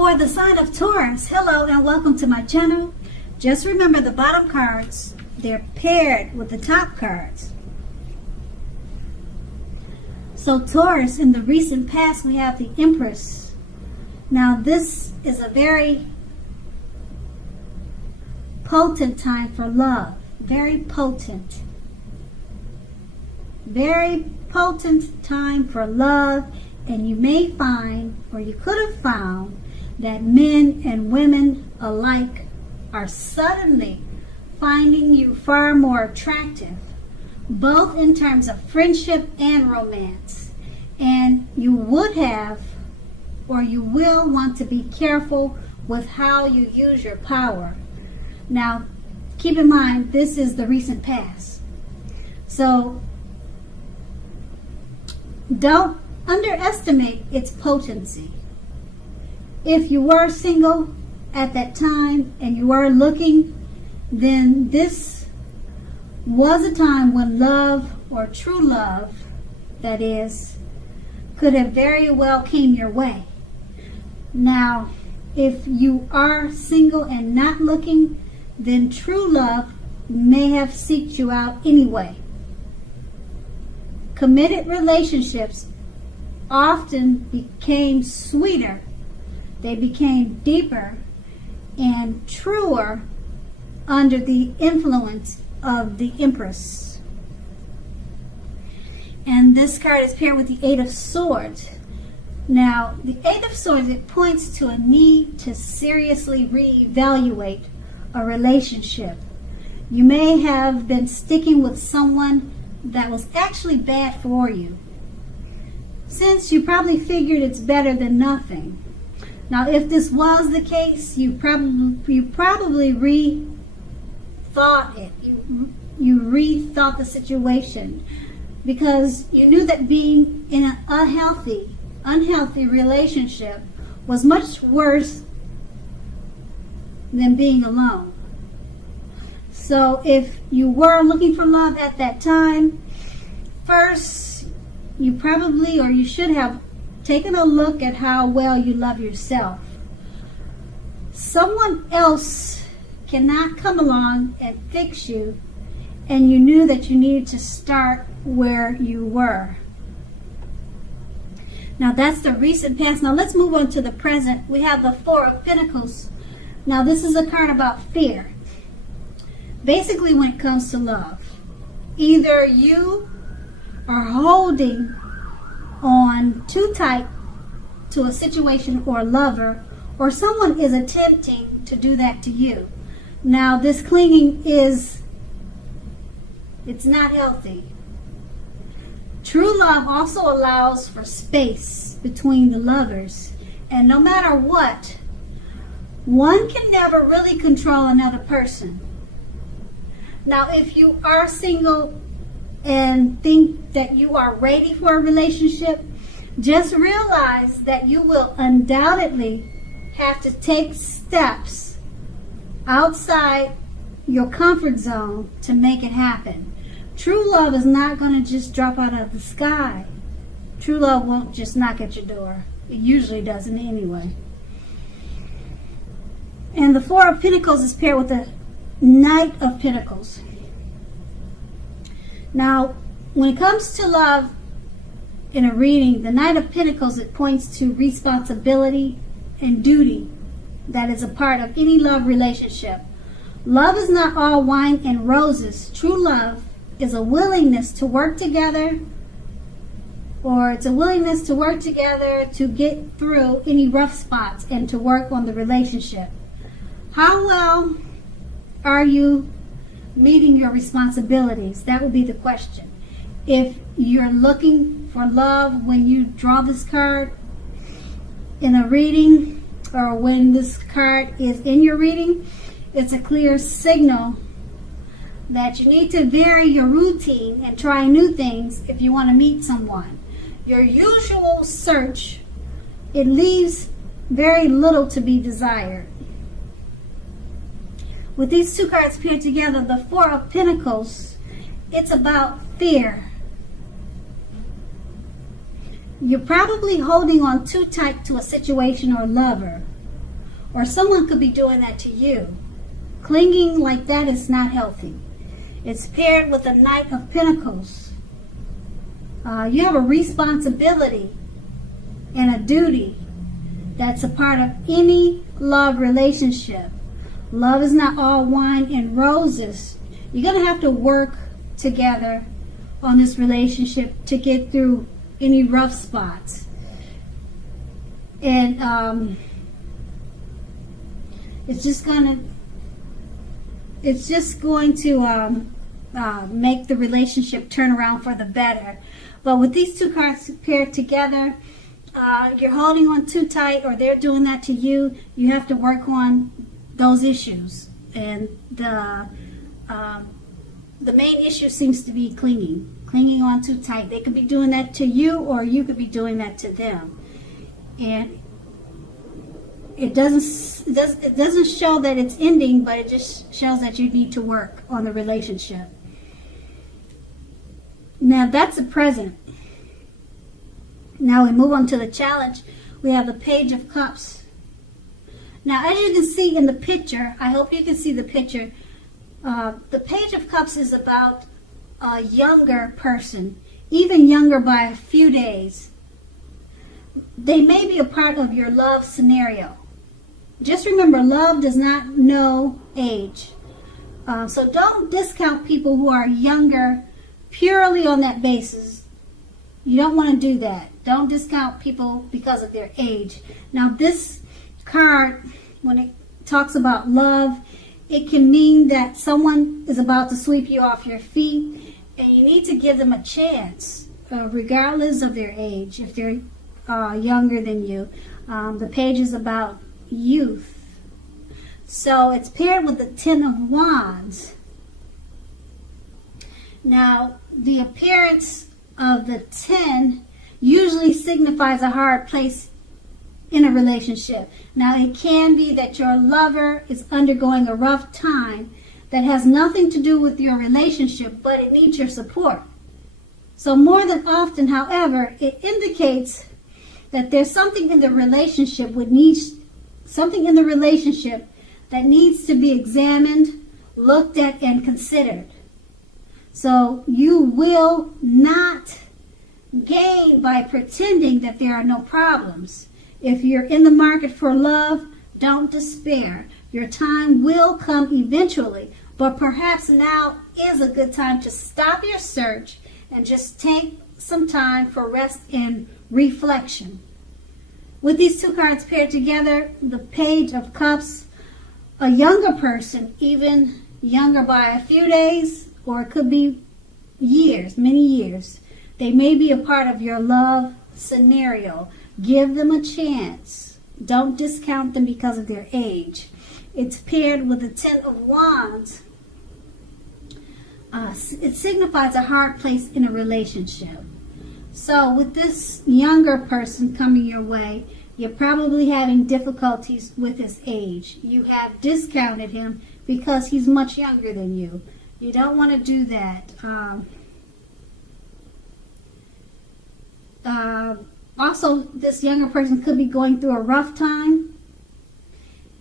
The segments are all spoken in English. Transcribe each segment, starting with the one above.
For the sign of Taurus, hello and welcome to my channel. Just remember the bottom cards, they're paired with the top cards. So Taurus, in the recent past, we have the Empress. Now this is a very potent time for love. Very potent. Very potent time for love. And you may find, or you could have found, that men and women alike are suddenly finding you far more attractive, both in terms of friendship and romance. And you would have, or you will want to be careful with how you use your power. Now, keep in mind, this is the recent past. So, don't underestimate its potency. If you were single at that time and you were looking, then this was a time when love, or true love, that is, could have very well came your way. Now, if you are single and not looking, then true love may have sought you out anyway. Committed relationships often became sweeter, they became deeper and truer under the influence of the Empress. And this card is paired with the Eight of Swords. Now, the Eight of Swords, it points to a need to seriously reevaluate a relationship. You may have been sticking with someone that was actually bad for you, since you probably figured it's better than nothing. Now, if this was the case, you probably rethought it. You rethought the situation because you knew that being in an unhealthy relationship was much worse than being alone. So if you were looking for love at that time, first you probably, or you should have, taken a look at how well you love yourself. Someone else cannot come along and fix you, and you knew that you needed to start where you were. Now that's the recent past. Now let's move on to the present. We have the Four of Pentacles. Now this is a card about fear. Basically, when it comes to love, either you are holding on too tight to a situation or a lover, or someone is attempting to do that to you. Now this clinging it's not healthy. True love also allows for space between the lovers, and no matter what, one can never really control another person. Now if you are single and think that you are ready for a relationship, just realize that you will undoubtedly have to take steps outside your comfort zone to make it happen. True love is not going to just drop out of the sky. True love won't just knock at your door. It usually doesn't anyway. And the Four of Pentacles is paired with the Knight of Pentacles. Now, when it comes to love in a reading, the Knight of Pentacles, it points to responsibility and duty that is a part of any love relationship. Love is not all wine and roses. True love is a willingness to work together, or it's a willingness to work together to get through any rough spots and to work on the relationship. How well are you meeting your responsibilities? That would be the question. If you're looking for love when you draw this card in a reading, or when this card is in your reading, it's a clear signal that you need to vary your routine and try new things if you want to meet someone. Your usual search, it leaves very little to be desired. With these two cards paired together, the Four of Pentacles, it's about fear. You're probably holding on too tight to a situation or lover. or someone could be doing that to you. Clinging like that is not healthy. It's paired with the Knight of Pentacles. You have a responsibility and a duty that's a part of any love relationship. Love is not all wine and roses. You're going to have to work together on this relationship to get through any rough spots. And it's just going to make the relationship turn around for the better. But with these two cards paired together, you're holding on too tight, or they're doing that to you. You have to work on those issues. And the main issue seems to be clinging on too tight. They could be doing that to you, or you could be doing that to them. And it doesn't show that it's ending, but it just shows that you need to work on the relationship. Now that's the present. Now we move on to the challenge. We have the Page of Cups. Now, as you can see in the picture, I hope you can see the picture. The Page of Cups is about a younger person, even younger by a few days. They may be a part of your love scenario. Just remember, love does not know age. So don't discount people who are younger purely on that basis. You don't want to do that. Don't discount people because of their age. Now, this card, when it talks about love, it can mean that someone is about to sweep you off your feet, and you need to give them a chance, regardless of their age, if they're younger than you. The page is about youth. So it's paired with the Ten of Wands. Now, the appearance of the 10 usually signifies a hard place in a relationship. Now, it can be that your lover is undergoing a rough time that has nothing to do with your relationship, but it needs your support. So more than often, however, it indicates that there's something in the relationship that needs to be examined, looked at, and considered. So you will not gain by pretending that there are no problems. If you're in the market for love, don't despair. Your time will come eventually, but perhaps now is a good time to stop your search and just take some time for rest and reflection. With these two cards paired together, the Page of Cups, a younger person, even younger by a few days, or it could be years, many years. They may be a part of your love scenario. Give them a chance. Don't discount them because of their age. It's paired with the Ten of Wands. It signifies a hard place in a relationship. So with this younger person coming your way, you're probably having difficulties with his age. You have discounted him because he's much younger than you. You don't want to do that. Also, this younger person could be going through a rough time.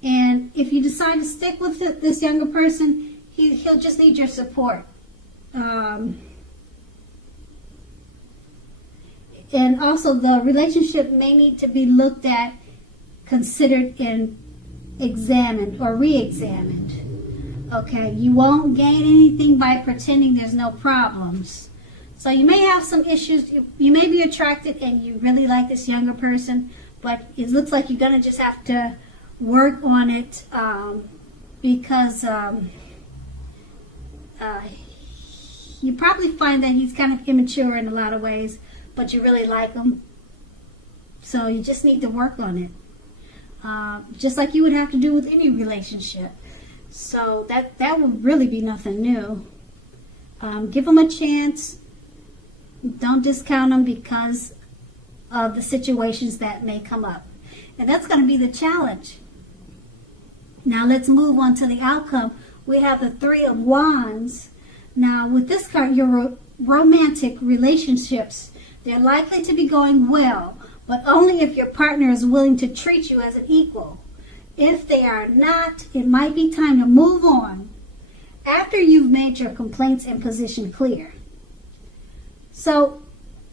And if you decide to stick with this younger person, he'll just need your support. And also, the relationship may need to be looked at, considered, and examined or re-examined. Okay, you won't gain anything by pretending there's no problems. So you may have some issues. You may be attracted and you really like this younger person, but it looks like you're going to just have to work on it because you probably find that he's kind of immature in a lot of ways, but you really like him. So you just need to work on it. Just like you would have to do with any relationship. So that would really be nothing new. Give them a chance. Don't discount them because of the situations that may come up. And that's going to be the challenge. Now let's move on to the outcome. We have the Three of Wands. Now with this card, your romantic relationships, they're likely to be going well, but only if your partner is willing to treat you as an equal. If they are not, it might be time to move on after you've made your complaints and position clear. So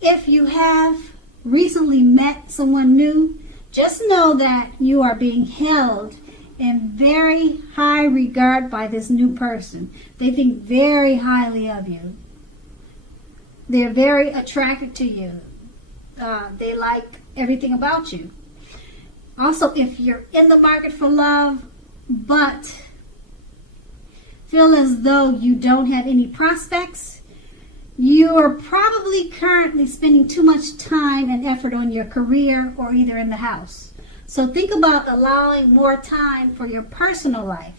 if you have recently met someone new, just know that you are being held in very high regard by this new person. They think very highly of you. They're very attracted to you. They like everything about you. Also, if you're in the market for love, but feel as though you don't have any prospects, you are probably currently spending too much time and effort on your career or either in the house. So think about allowing more time for your personal life.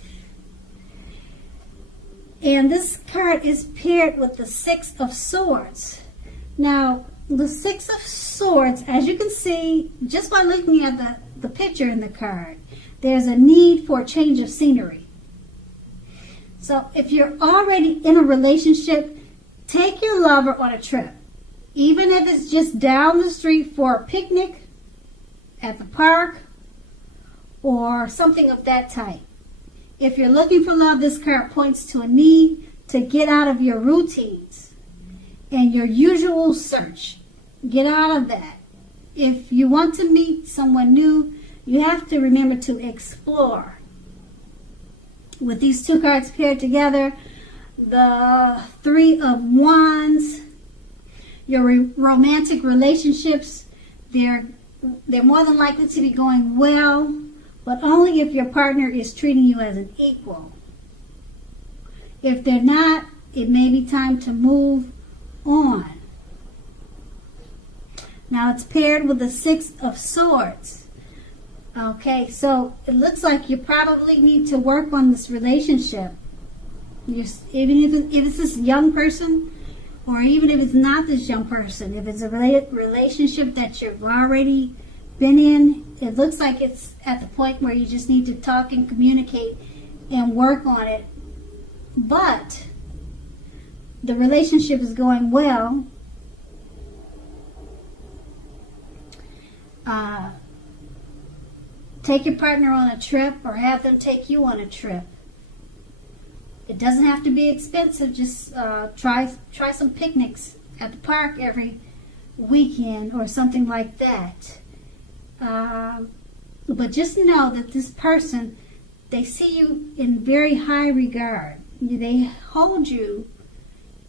And this card is paired with the Six of Swords. Now, the Six of Swords, as you can see, just by looking at the picture in the card, there's a need for a change of scenery. So if you're already in a relationship, take your lover on a trip. Even if it's just down the street for a picnic at the park or something of that type. If you're looking for love, this card points to a need to get out of your routines and your usual search. Get out of that. If you want to meet someone new, you have to remember to explore. With these two cards paired together, the Three of Wands, your romantic relationships, they're more than likely to be going well, but only if your partner is treating you as an equal. If they're not, it may be time to move on. Now it's paired with the Six of Swords. Okay, so it looks like you probably need to work on this relationship. Even if it's this young person, or even if it's not this young person, if it's a relationship that you've already been in, it looks like it's at the point where you just need to talk and communicate and work on it. But the relationship is going well. Take your partner on a trip or have them take you on a trip. It doesn't have to be expensive. Just try some picnics at the park every weekend or something like that. But just know that this person, they see you in very high regard. They hold you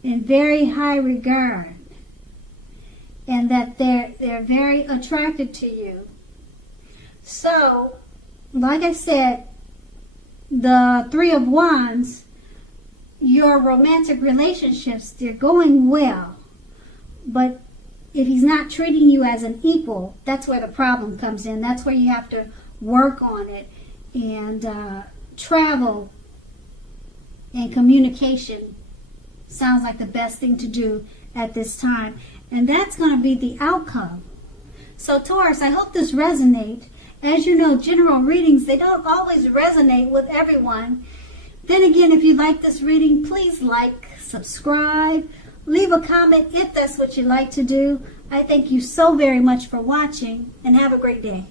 in very high regard. And that they're very attracted to you. So, like I said, the Three of Wands, your romantic relationships, they're going well. But if he's not treating you as an equal, that's where the problem comes in. That's where you have to work on it. And travel and communication sounds like the best thing to do at this time. And that's going to be the outcome. So Taurus, I hope this resonates. As you know, general readings, they don't always resonate with everyone. Then again, if you like this reading, please like, subscribe, leave a comment if that's what you like to do. I thank you so very much for watching, and have a great day.